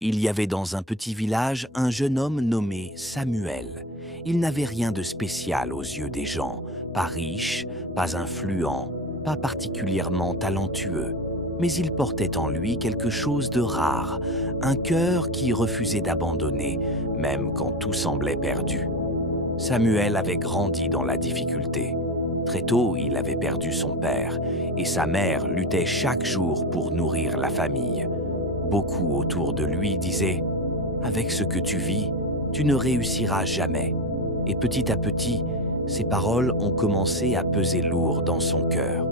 Il y avait dans un petit village un jeune homme nommé Samuel. Il n'avait rien de spécial aux yeux des gens, pas riche, pas influent, pas particulièrement talentueux. Mais il portait en lui quelque chose de rare, un cœur qui refusait d'abandonner, même quand tout semblait perdu. Samuel avait grandi dans la difficulté. Très tôt, il avait perdu son père, et sa mère luttait chaque jour pour nourrir la famille. Beaucoup autour de lui disaient « Avec ce que tu vis, tu ne réussiras jamais ». Et petit à petit, ces paroles ont commencé à peser lourd dans son cœur.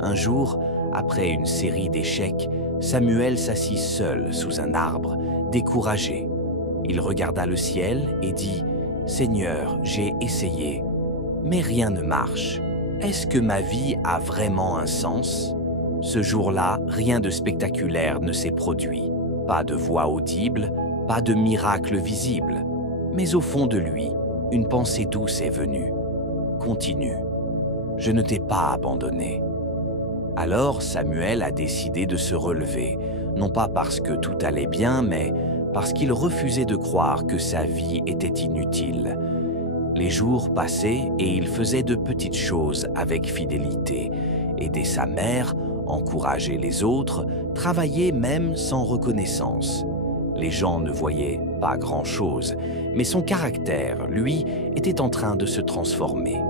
Un jour, après une série d'échecs, Samuel s'assit seul sous un arbre, découragé. Il regarda le ciel et dit « Seigneur, j'ai essayé, mais rien ne marche. Est-ce que ma vie a vraiment un sens ?» Ce jour-là, rien de spectaculaire ne s'est produit. Pas de voix audible, pas de miracle visible. Mais au fond de lui, une pensée douce est venue. Continue. Je ne t'ai pas abandonné. Alors Samuel a décidé de se relever, non pas parce que tout allait bien, mais parce qu'il refusait de croire que sa vie était inutile. Les jours passaient et il faisait de petites choses avec fidélité, aidait sa mère, encourageait les autres, travaillait même sans reconnaissance. Les gens ne voyaient pas grand-chose, mais son caractère, lui, était en train de se transformer.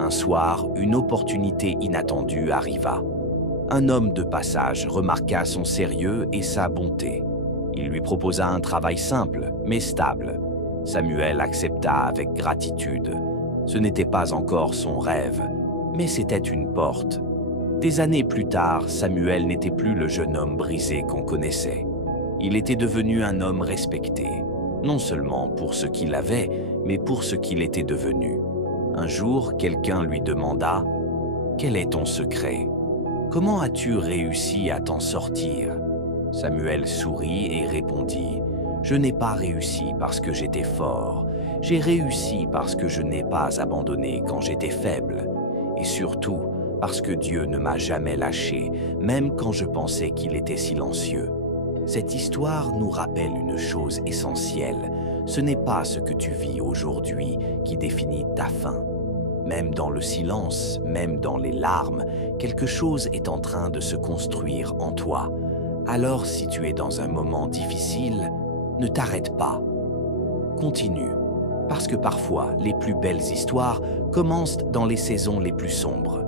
Un soir, une opportunité inattendue arriva. Un homme de passage remarqua son sérieux et sa bonté. Il lui proposa un travail simple, mais stable. Samuel accepta avec gratitude. Ce n'était pas encore son rêve, mais c'était une porte. Des années plus tard, Samuel n'était plus le jeune homme brisé qu'on connaissait. Il était devenu un homme respecté, non seulement pour ce qu'il avait, mais pour ce qu'il était devenu. Un jour, quelqu'un lui demanda « Quel est ton secret? Comment as-tu réussi à t'en sortir ?» Samuel sourit et répondit « Je n'ai pas réussi parce que j'étais fort. J'ai réussi parce que je n'ai pas abandonné quand j'étais faible. Et surtout, parce que Dieu ne m'a jamais lâché, même quand je pensais qu'il était silencieux. » Cette histoire nous rappelle une chose essentielle. Ce n'est pas ce que tu vis aujourd'hui qui définit ta fin. Même dans le silence, même dans les larmes, quelque chose est en train de se construire en toi. Alors si tu es dans un moment difficile, ne t'arrête pas. Continue, parce que parfois les plus belles histoires commencent dans les saisons les plus sombres.